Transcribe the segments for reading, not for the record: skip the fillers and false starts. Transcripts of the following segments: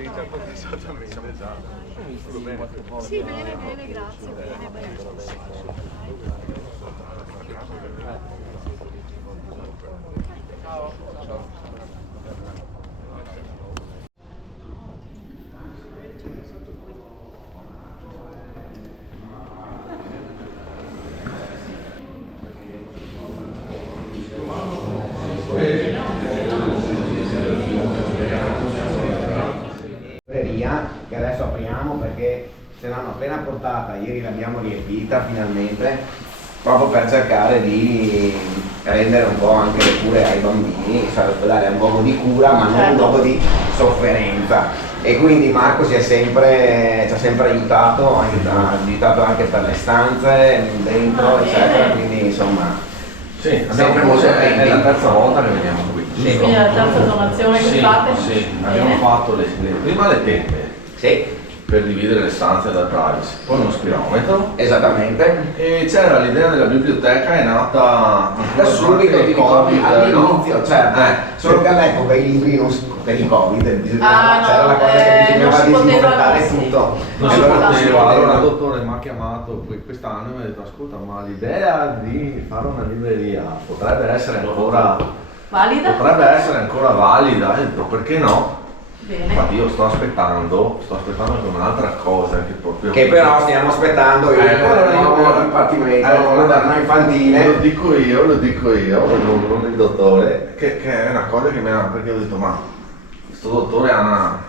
Esattamente, esatto. Sì, bene, bene, grazie, bene. Ciao. Ciao. Che adesso apriamo perché ce l'hanno appena portata, ieri l'abbiamo riempita finalmente, proprio per cercare di rendere un po' anche le cure ai bambini, l'ospedale è un luogo di cura ma non un luogo di sofferenza, e quindi Marco ci ha sempre aiutato, ha aiutato anche per le stanze dentro eccetera, quindi insomma sì, è la terza volta che veniamo qui. Sì, quindi è la terza donazione che fate? Sì, abbiamo fatto prima le tende per dividere le stanze da privacy, poi uno spirometro. Esattamente. E c'era l'idea della biblioteca, è nata da subito il Covid, all'inizio, no? certo, solo che all'epoca i libri non per il Covid c'era la cosa che bisognava disinfettare tutto. Non si poteva. Allora il dottore mi ha chiamato quest'anno e mi ha detto: ascolta, ma l'idea di fare una libreria potrebbe essere ancora valida? Potrebbe essere ancora valida. E ho detto: perché no? Bene. Infatti io sto aspettando anche un'altra cosa che però stiamo aspettando il nuovo dipartimento, moderno infantile. Lo dico io, non il dottore, che è una cosa che mi ha, perché ho detto: ma questo dottore ha una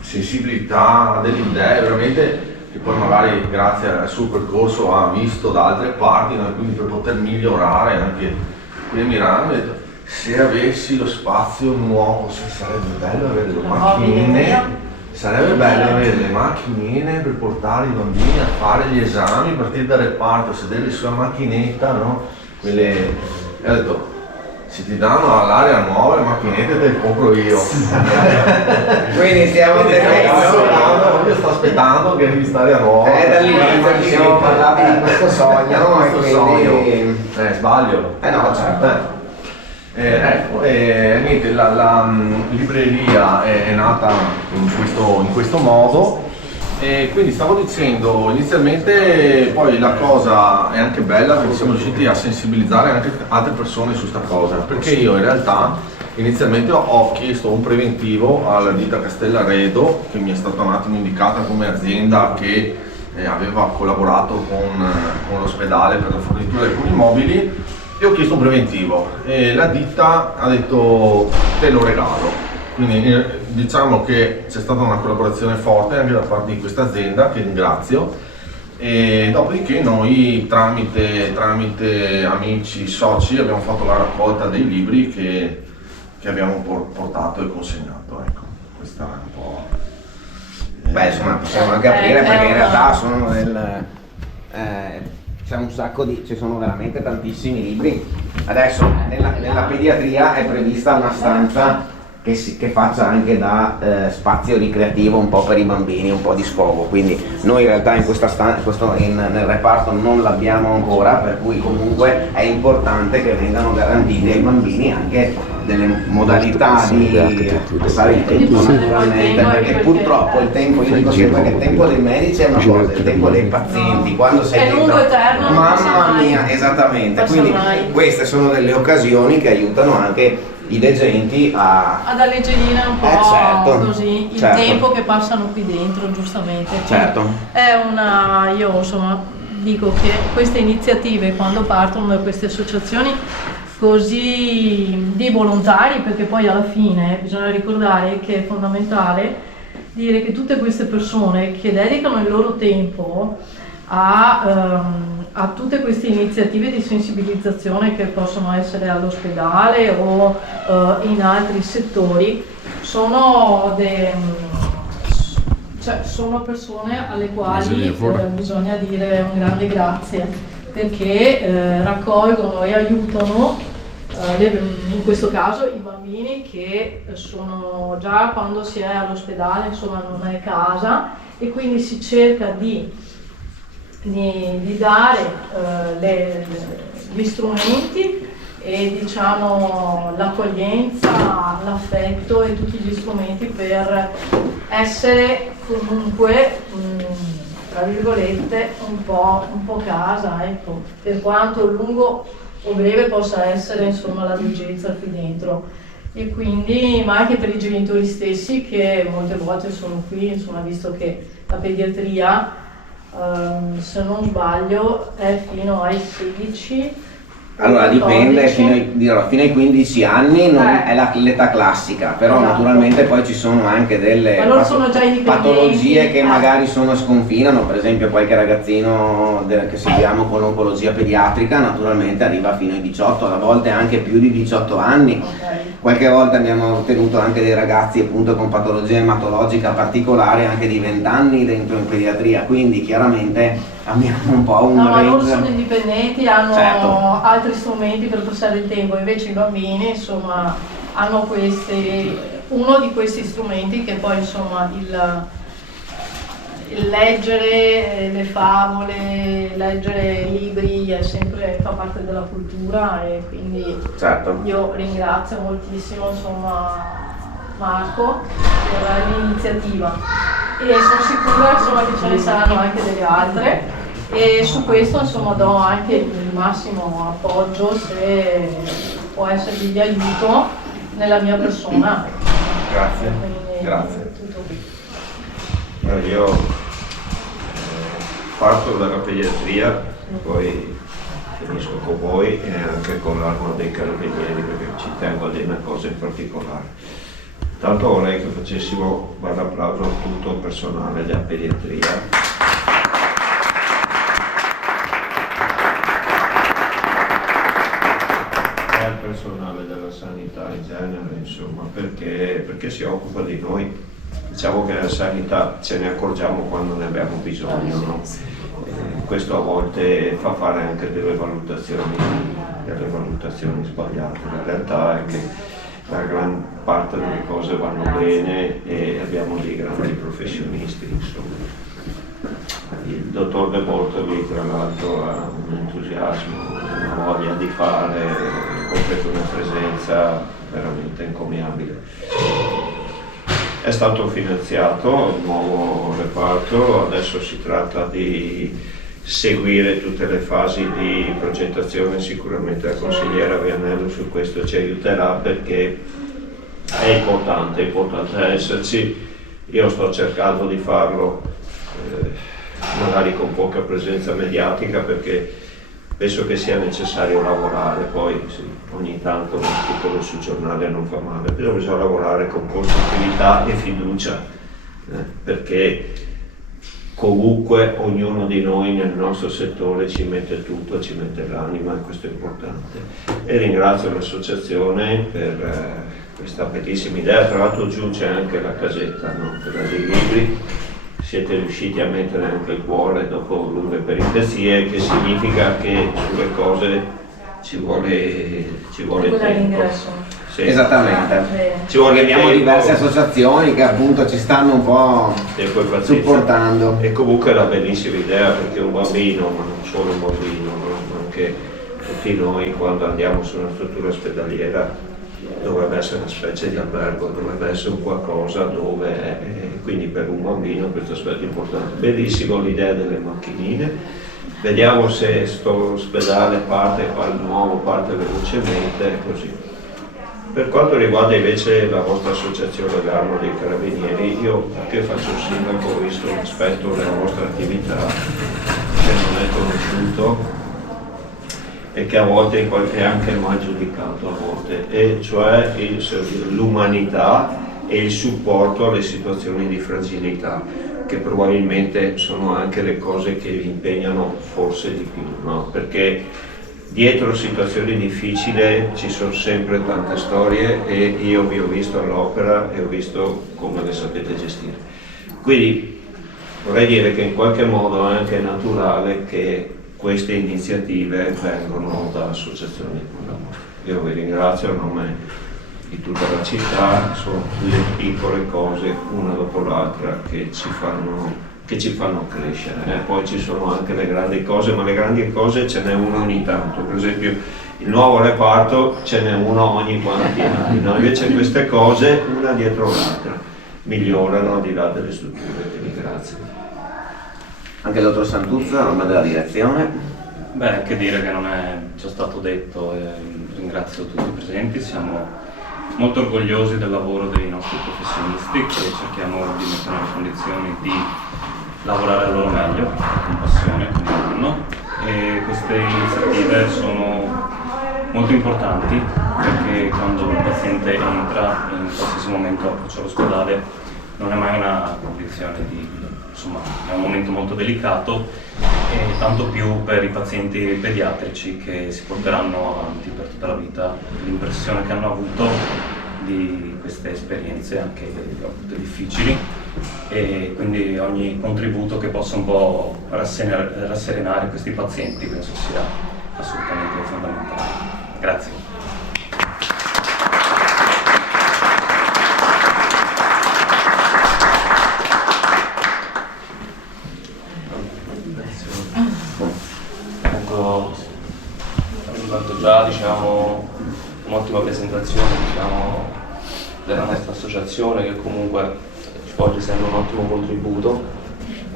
sensibilità, ha delle idee veramente che poi magari grazie al suo percorso ha visto da altre parti, no? Quindi per poter migliorare anche qui a Milano. Ho detto: se avessi lo spazio nuovo, sarebbe bello avere le macchinine, sarebbe bello avere le macchinine per portare i bambini a fare gli esami, partire dal reparto, sedere sulla macchinetta, no? Quelle. E ho detto: se ti danno all'area nuova le macchinette te le compro io. Quindi stiamo io sto aspettando che arrivi st'area nuova. Dall'inizio ci siamo parlati di questo sogno e quindi. Sbaglio? No, certo. Niente, la libreria è nata in questo modo, e quindi stavo dicendo inizialmente, poi la cosa è anche bella perché siamo riusciti a sensibilizzare anche altre persone su sta cosa, perché io in realtà inizialmente ho chiesto un preventivo alla ditta Castellaredo, che mi è stata un attimo indicata come azienda che aveva collaborato con l'ospedale per la fornitura di alcuni mobili. E ho chiesto un preventivo e la ditta ha detto: te lo regalo. Quindi diciamo che c'è stata una collaborazione forte anche da parte di questa azienda, che ringrazio, e dopodiché noi tramite amici, soci, abbiamo fatto la raccolta dei libri che abbiamo portato e consegnato. Ecco, questa è un po'. Insomma, possiamo anche aprire perché in realtà sono c'è un sacco ci sono veramente tantissimi libri. Adesso nella pediatria è prevista una stanza che faccia anche da spazio ricreativo un po' per i bambini, un po' di sfogo, quindi noi in realtà in questa nel reparto non l'abbiamo ancora, per cui comunque è importante che vengano garantiti ai bambini anche delle modalità di passare il tempo naturalmente, perché purtroppo il tempo, io dico sempre che il tempo dei medici è una cosa, il tempo dei pazienti quando sei è lungo, eterno, mamma mia, esattamente, quindi queste sono delle occasioni che aiutano anche i degenti ad alleggerire un po' certo, così il tempo che passano qui dentro, giustamente. Certo. Io insomma dico che queste iniziative, quando partono da queste associazioni così di volontari, perché poi alla fine bisogna ricordare che è fondamentale dire che tutte queste persone che dedicano il loro tempo a tutte queste iniziative di sensibilizzazione, che possono essere all'ospedale o in altri settori, sono persone alle quali bisogna dire un grande grazie, perché raccolgono e aiutano in questo caso i bambini che sono già, quando si è all'ospedale, insomma non è casa, e quindi si cerca di dare gli strumenti e diciamo l'accoglienza, l'affetto e tutti gli strumenti per essere comunque, tra virgolette, un po' casa, ecco, per quanto lungo o breve possa essere insomma la degenza qui dentro. E quindi, ma anche per i genitori stessi che molte volte sono qui, insomma, visto che la pediatria, se non sbaglio, è fino ai 16. Allora dipende, 14. fino ai 15 anni non è l'età classica, però Esatto. naturalmente poi ci sono anche delle Ma loro sono già indipendenti. patologie che magari sconfinano, per esempio qualche ragazzino che seguiamo con l'oncologia pediatrica naturalmente arriva fino ai 18, a volte anche più di 18 anni. Ok. Qualche volta abbiamo tenuto anche dei ragazzi appunto con patologia ematologica particolare anche di 20 anni dentro in pediatria, quindi chiaramente abbiamo un po' un No, ma loro range. sono indipendenti, hanno Certo. altri strumenti per passare il tempo, invece i bambini insomma hanno uno di questi strumenti che poi insomma il leggere le favole, leggere libri fa parte della cultura e quindi Certo. io ringrazio moltissimo insomma Marco per l'iniziativa e sono sicura insomma, che ce ne saranno anche delle altre e su questo insomma do anche il massimo appoggio se può esservi di aiuto nella mia persona. Grazie, Quindi, grazie. tutto qui. Io parto dalla pediatria, poi finisco con voi e anche con l'Arma dei Carabinieri perché ci tengo a dire una cosa in particolare. Tanto vorrei che facessimo un applauso a tutto il personale della pediatria. E al personale della sanità in genere, insomma, perché si occupa di noi. Diciamo che nella sanità ce ne accorgiamo quando ne abbiamo bisogno, no? Questo a volte fa fare anche delle valutazioni sbagliate. La realtà è che la gran parte delle cose vanno bene e abbiamo dei grandi professionisti, insomma. Il dottor De Bortoli tra l'altro ha un entusiasmo, una voglia di fare, oltre che una presenza veramente encomiabile. È stato finanziato il nuovo reparto, adesso si tratta di seguire tutte le fasi di progettazione, sicuramente la consigliera Vianello su questo ci aiuterà perché è importante esserci. Io sto cercando di farlo magari con poca presenza mediatica perché penso che sia necessario lavorare, poi sì, ogni tanto un articolo sul giornale non fa male, però bisogna lavorare con costruttività e fiducia, perché comunque ognuno di noi nel nostro settore ci mette tutto, ci mette l'anima e questo è importante. E ringrazio l'associazione per questa bellissima idea, tra l'altro giù c'è anche la casetta, no? Quella dei libri. Siete riusciti a mettere anche il cuore dopo lunghe peripezie, che significa che sulle cose ci vuole tempo. Sì. Esattamente. Ci vuole Abbiamo tempo. diverse associazioni che appunto ci stanno un po' Tempo e pazienza. supportando. E comunque è una bellissima idea perché un bambino, ma non solo un bambino, no? Ma anche tutti noi quando andiamo su una struttura ospedaliera dovrebbe essere una specie di albergo, dovrebbe essere un qualcosa dove quindi per un bambino questo aspetto è importante. Bellissimo l'idea delle macchinine, vediamo se sto ospedale parte velocemente così. Per quanto riguarda invece la vostra associazione l'Arma dei Carabinieri, io che faccio il sindaco ho visto un aspetto della vostra attività che non è conosciuto e che a volte è anche mal giudicato a volte, e cioè l'umanità e il supporto alle situazioni di fragilità, che probabilmente sono anche le cose che vi impegnano forse di più, no? Perché dietro situazioni difficili ci sono sempre tante storie e io vi ho visto all'opera e ho visto come le sapete gestire. Quindi vorrei dire che in qualche modo è anche naturale che queste iniziative vengono da associazioni come la vostra. Io vi ringrazio a nome di tutta la città, sono le piccole cose una dopo l'altra che ci fanno crescere. Poi ci sono anche le grandi cose, ma le grandi cose ce n'è una ogni tanto. Per esempio il nuovo reparto ce n'è uno ogni quanti anni, no? Invece queste cose una dietro l'altra. migliorano al di là delle strutture. Quindi grazie. Anche il dottor Santuzza, a nome della direzione. Beh, che dire che non è già stato detto, ringrazio tutti i presenti, siamo molto orgogliosi del lavoro dei nostri professionisti che cerchiamo di mettere nelle condizioni di lavorare al loro meglio, con passione, come fanno, e queste iniziative sono molto importanti perché quando il paziente entra in qualsiasi momento approccia all'ospedale non è mai una condizione è un momento molto delicato, e tanto più per i pazienti pediatrici che si porteranno avanti per tutta la vita l'impressione che hanno avuto di queste esperienze anche difficili, e quindi ogni contributo che possa un po' rasserenare questi pazienti penso sia assolutamente fondamentale. Grazie. Già un'ottima presentazione della nostra associazione, che comunque ci svolge sempre un ottimo contributo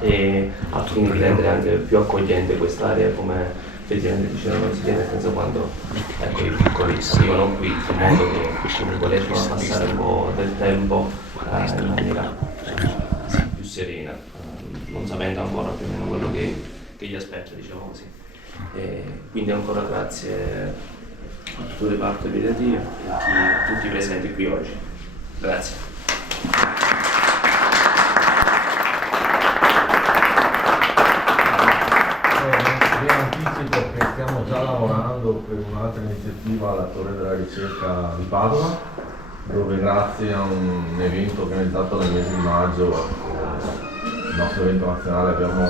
e al fine di rendere anche più accogliente quest'area, come effettivamente diceva Consigliere, nel senso quando i piccoli arrivano qui, in modo che comunque riescono a passare un po' del tempo in maniera più serena, non sapendo ancora più o meno quello che gli aspetta, diciamo così. Quindi ancora grazie a tutto il reparto di pediatria e a tutti i presenti qui oggi. Grazie. Vi anticipo che stiamo già lavorando per un'altra iniziativa alla Torre della Ricerca di Padova, dove grazie a un evento organizzato nel mese di maggio, il nostro evento nazionale, abbiamo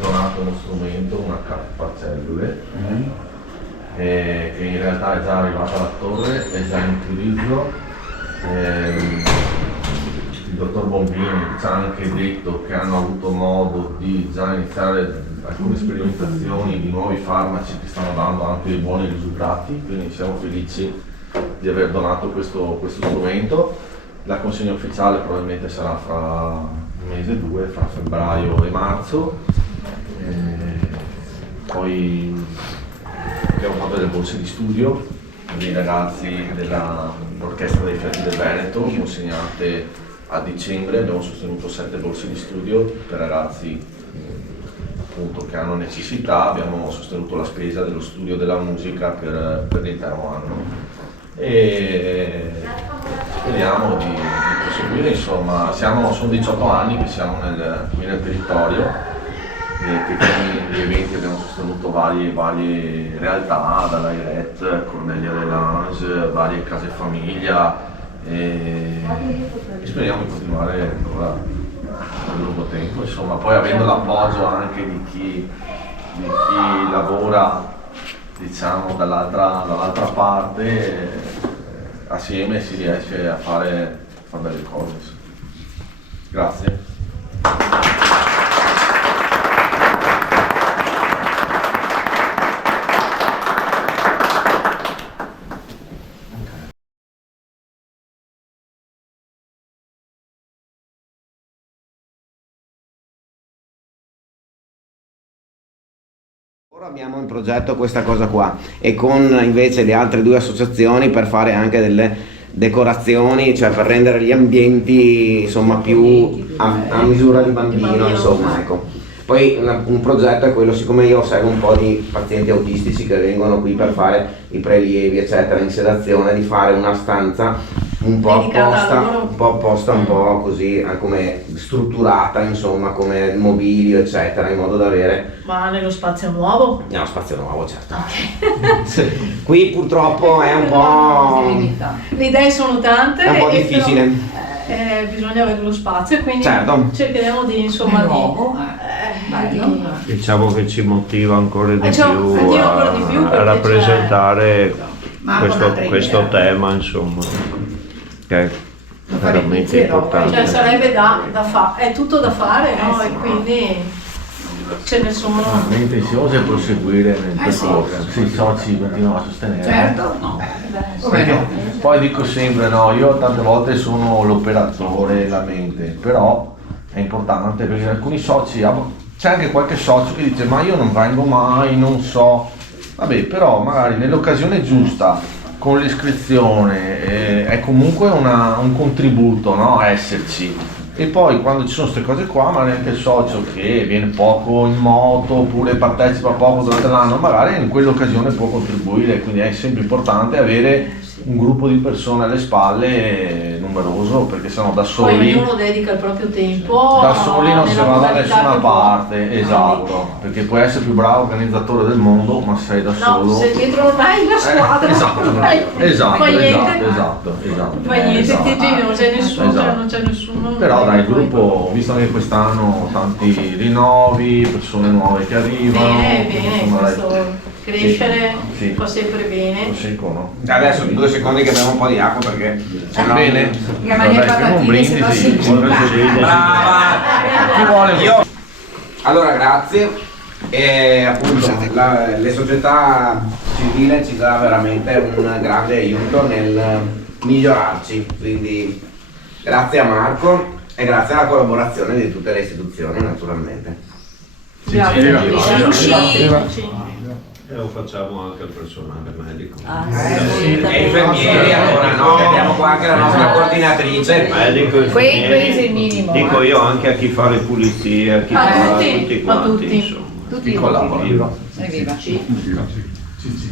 donato uno strumento, una cellule, che in realtà è già arrivata alla torre, è già in utilizzo. Il dottor Bombini ci ha anche detto che hanno avuto modo di già iniziare alcune sperimentazioni di nuovi farmaci che stanno dando anche dei buoni risultati, quindi siamo felici di aver donato questo strumento. La consegna ufficiale probabilmente sarà fra un mese o due, fra febbraio e marzo. Poi abbiamo fatto delle borse di studio per i ragazzi dell'Orchestra dei Fiati del Veneto, consegnate a dicembre. Abbiamo sostenuto 7 borse di studio per ragazzi appunto che hanno necessità. Abbiamo sostenuto la spesa dello studio della musica per l'intero anno e speriamo di proseguire. Insomma, sono 18 anni che siamo qui nel territorio, che con gli eventi abbiamo sostenuto varie realtà, dalla IRET, Cornelia dell'Ange, varie case famiglia, e speriamo di continuare ancora per lungo tempo. Insomma, poi avendo l'appoggio anche di chi lavora, diciamo, dall'altra parte, assieme si riesce a fare delle cose. Grazie. Ora abbiamo in progetto questa cosa qua, e con invece le altre 2 associazioni per fare anche delle decorazioni, cioè per rendere gli ambienti insomma più a misura di bambino, insomma, ecco. Poi un progetto è quello, siccome io seguo un po' di pazienti autistici che vengono qui per fare i prelievi eccetera in sedazione, di fare una stanza un po' apposta, un po' così come strutturata, insomma, come mobilio eccetera, in modo da avere... Ma nello spazio nuovo? Nello spazio nuovo, certo. Okay. Qui purtroppo è un po'... Le idee sono tante, è un po' difficile. bisogna avere lo spazio, quindi certo. Cercheremo di, insomma, Diciamo che ci motiva ancora di più a rappresentare questo tema, insomma, che è veramente importante. Cioè sarebbe da fare, è tutto da fare, no? E quindi ce ne sono. Le intenzioni è proseguire nel percorso, se i soci continuano a sostenere. Certo, no. Perché poi dico sempre, no, io tante volte sono l'operatore, la mente, però è importante perché alcuni soci, c'è anche qualche socio che dice ma io non vengo mai, non so, vabbè, però magari nell'occasione giusta, con l'iscrizione, è comunque un contributo, no, a esserci. E poi quando ci sono queste cose qua, magari anche il socio che viene poco in moto oppure partecipa poco durante l'anno, magari in quell'occasione può contribuire, quindi è sempre importante avere un gruppo di persone alle spalle numeroso, perché sennò da Poi soli ognuno dedica il proprio tempo. non si nella va da modalità nessuna che può. parte, esatto, perché puoi essere il più bravo organizzatore del mondo, ma sei da No, solo. se dietro non hai la squadra, Esatto, non hai- esatto, fai niente. esatto. Fai niente, Esatto. ti giri, non c'è nessuno, Esatto. non c'è nessuno. Però dai, il poi- gruppo, visto che quest'anno tanti rinnovi, persone nuove che arrivano, Bene, insomma, dai, questo crescere Sì. fa sempre bene. proseguono. Adesso 2 secondi che abbiamo un po' di acqua perché sennò... Bene, Chiamare le facciamo un patatine, se no si brindisi. Brava! Chi vuole? Allora, grazie. E appunto le società civili ci dà veramente un grande aiuto nel migliorarci, quindi grazie a Marco e grazie alla collaborazione di tutte le istituzioni naturalmente. Grazie. E lo facciamo anche al personale medico. E infermieri allora, no? Che abbiamo qua anche la nostra coordinatrice. Medico, Questo è il infermieri, minimo. dico io anche a chi fa le pulizie, a chi A fa tutti, tutti a quanti, tutti. insomma. Tutti Collabora. evviva. Sì, sì.